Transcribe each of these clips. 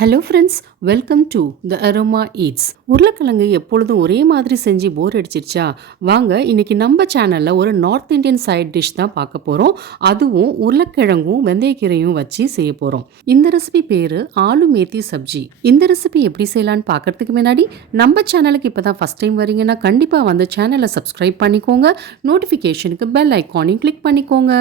Hello friends, welcome to the aroma eats. உருளைக்கிழங்கு எப்பொழுதும் ஒரே மாதிரி செஞ்சு போர் அடிச்சிருச்சா? வாங்க இன்னைக்கு நம்ம சேனலில் ஒரு நார்த் இந்தியன் சைட் டிஷ் தான் பார்க்க போகிறோம். அதுவும் உருளைக்கிழங்கும் வெந்தயக்கீரையும் வச்சு செய்ய போகிறோம். இந்த ரெசிபி பேர் ஆலு மேத்தி சப்ஜி. இந்த ரெசிபி எப்படி செய்யலான்னு பார்க்கறதுக்கு முன்னாடி நம்ம சேனலுக்கு இப்போ தான் ஃபஸ்ட் டைம் வரீங்கன்னா கண்டிப்பாக வந்து சேனலை சப்ஸ்கிரைப் பண்ணிக்கோங்க. நோட்டிஃபிகேஷனுக்கு பெல் ஐக்கானையும் கிளிக் பண்ணிக்கோங்க.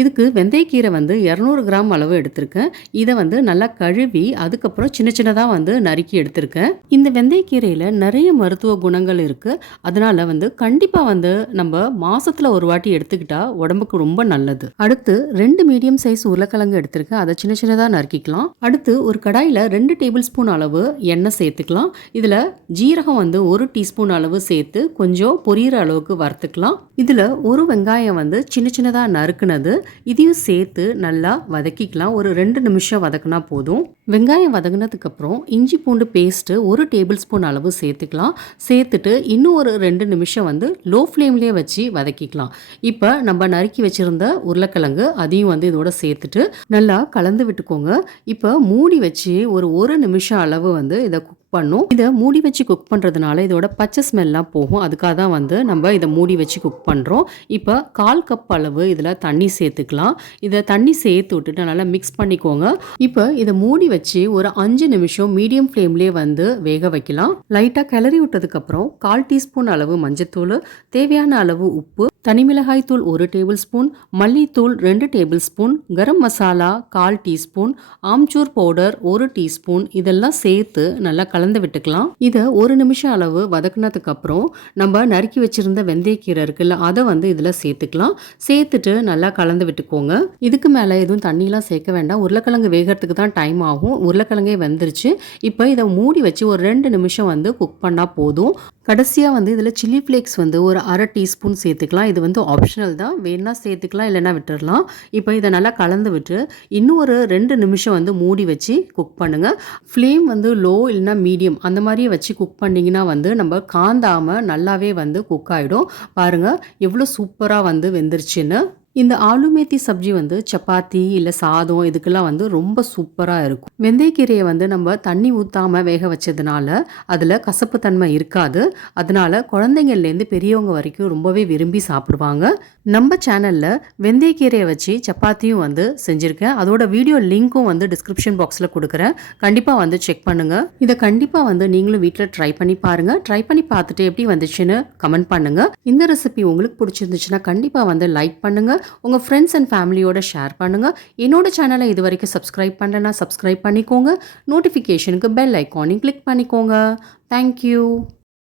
இதுக்கு வெந்தயக்கீரை வந்து 200 கிராம் அளவு எடுத்திருக்கேன். இதை வந்து நல்லா கழுவி அதுக்கப்புறம் சின்ன சின்னதாக வந்து நறுக்கி எடுத்திருக்கேன். இந்த வெந்தயக்கீரையில் நிறைய மருத்துவ குணங்கள் இருக்குது. அதனால வந்து கண்டிப்பாக வந்து நம்ம மாசத்துல ஒரு வாட்டி எடுத்துக்கிட்டா உடம்புக்கு ரொம்ப நல்லது. அடுத்து 2 மீடியம் சைஸ் உருளைக்கிழங்கு எடுத்திருக்கேன். அதை சின்ன சின்னதாக நறுக்கிக்கலாம். அடுத்து ஒரு கடாயில் 2 டேபிள் ஸ்பூன் அளவு எண்ணெய் சேர்த்துக்கலாம். இதில் ஜீரகம் வந்து 1 டீஸ்பூன் அளவு சேர்த்து கொஞ்சம் பொரியிற அளவுக்கு வறுத்துக்கலாம். இதில் ஒரு வெங்காயம் வந்து சின்ன சின்னதாக நறுக்குனது இதையும் சேர்த்து நல்லா வதக்கிக்கலாம். ஒரு 2 நிமிஷம் வதக்கினா போதும். வெங்காயம் வதங்கினதுக்கு அப்புறம் இஞ்சி பூண்டு பேஸ்ட்டு 1 டேபிள் ஸ்பூன் அளவு சேர்த்துக்கலாம். சேர்த்துட்டு இன்னும் ஒரு 2 நிமிஷம் வந்து லோ ஃப்ளேம்லேயே வச்சு வதக்கிக்கலாம். இப்போ நம்ம நறுக்கி வச்சிருந்த உருளைக்கிழங்கு அதையும் வந்து இதோட சேர்த்துட்டு நல்லா கலந்து விட்டுக்கோங்க. இப்போ மூடி வச்சு ஒரு நிமிஷம் அளவு வந்து இதை குக் பண்ணும். இதை மூடி வச்சு குக் பண்ணுறதுனால இதோட பச்சை ஸ்மெல்லாம் போகும். அதுக்காக தான் வந்து நம்ம இதை மூடி வச்சு குக் பண்ணுறோம். இப்போ 1/4 கப் அளவு இதில் தண்ணி சேர்த்துக்கலாம். இதை தண்ணி சேர்த்து விட்டுட்டு நல்லா மிக்ஸ் பண்ணிக்கோங்க. இப்போ இதை மூடி வச்சு ஒரு 5 நிமிஷம் மீடியம் ஃப்ளேம்லேயே வந்து வேக வைக்கலாம். லைட்டாக கிளறி விட்டதுக்கப்புறம் 1/4 டீஸ்பூன் அளவு மஞ்சத்தூள், தேவையான அளவு உப்பு, தனி மிளகாய் தூள் 1 டேபிள் ஸ்பூன், மல்லித்தூள் 2 tablespoon, garam masala 1/4 teaspoon, amchur powder 1 teaspoon இதெல்லாம் சேர்த்து நல்லா கலந்து விட்டுக்கலாம். இதை 1 நிமிஷம் அளவு வதக்குனதுக்கு அப்புறம் நம்ம நறுக்கி வச்சிருந்த வெந்தயக்கீரை இருக்குல்ல அதை வந்து இதில் சேர்த்துக்கலாம். சேர்த்துட்டு நல்லா கலந்து விட்டுக்கோங்க. இதுக்கு மேலே எதுவும் தண்ணியெலாம் சேர்க்க வேண்டாம். உருளைக்கிழங்கு வேகிறதுக்கு தான் டைம் ஆகும். உருளைக்கிழங்கே வெந்துருச்சு. இப்போ இதை மூடி வச்சு ஒரு 2 நிமிஷம் வந்து குக் பண்ணால் போதும். கடைசியாக வந்து இதில் சில்லி ஃப்ளேக்ஸ் வந்து ஒரு 1/2 டீஸ்பூன் சேர்த்துக்கலாம். இது வந்து ஆப்ஷனல் தான், வேணா சேர்த்துக்கலாம் இல்லைன்னா விட்டுடலாம். இப்போ இதை நல்லா கலந்து விட்டு இன்னும் ஒரு 2 நிமிஷம் வந்து மூடி வச்சு குக் பண்ணுங்கள். ஃப்ளேம் வந்து லோ இல்லைன்னா மீடியம் அந்த மாதிரியே வச்சு குக் பண்ணிங்கன்னா வந்து நம்ம காந்தாமல் நல்லாவே வந்து குக் ஆகிடும். பாருங்கள் எவ்வளோ சூப்பராக வந்து வெந்துருச்சுன்னு. இந்த ஆலு மேத்தி சப்ஜி வந்து சப்பாத்தி இல்லை சாதம் இதுக்கெல்லாம் வந்து ரொம்ப சூப்பராக இருக்கும். வெந்தயக்கீரையை வந்து நம்ம தண்ணி ஊற்றாமல் வேக வச்சதுனால அதில் கசப்பு தன்மை இருக்காது. அதனால குழந்தைங்கள்லேருந்து பெரியவங்க வரைக்கும் ரொம்பவே விரும்பி சாப்பிடுவாங்க. நம்ம சேனலில் வெந்தயக்கீரையை வச்சு சப்பாத்தியும் வந்து செஞ்சுருக்கேன். அதோட வீடியோ லிங்க்கும் வந்து டிஸ்கிரிப்ஷன் பாக்ஸில் கொடுக்குறேன். கண்டிப்பாக வந்து செக் பண்ணுங்கள். இதை கண்டிப்பாக வந்து நீங்களும் வீட்டில் ட்ரை பண்ணி பாருங்கள். ட்ரை பண்ணி பார்த்துட்டு எப்படி வந்துச்சுன்னு கமெண்ட் பண்ணுங்கள். இந்த ரெசிபி உங்களுக்கு பிடிச்சிருந்துச்சுன்னா கண்டிப்பாக வந்து லைக் பண்ணுங்கள். உங்கள் ஃப்ரெண்ட்ஸ் அண்ட் ஃபேமிலியோட ஷேர் பண்ணுங்கள். என்னோட சேனலை இது வரைக்கும் சப்ஸ்கிரைப் பண்ணலன்னா சப்ஸ்கிரைப் பண்ணிக்கோங்க. நோட்டிஃபிகேஷனுக்கு பெல் ஐக்கானையும் கிளிக் பண்ணிக்கோங்க. தேங்க்யூ.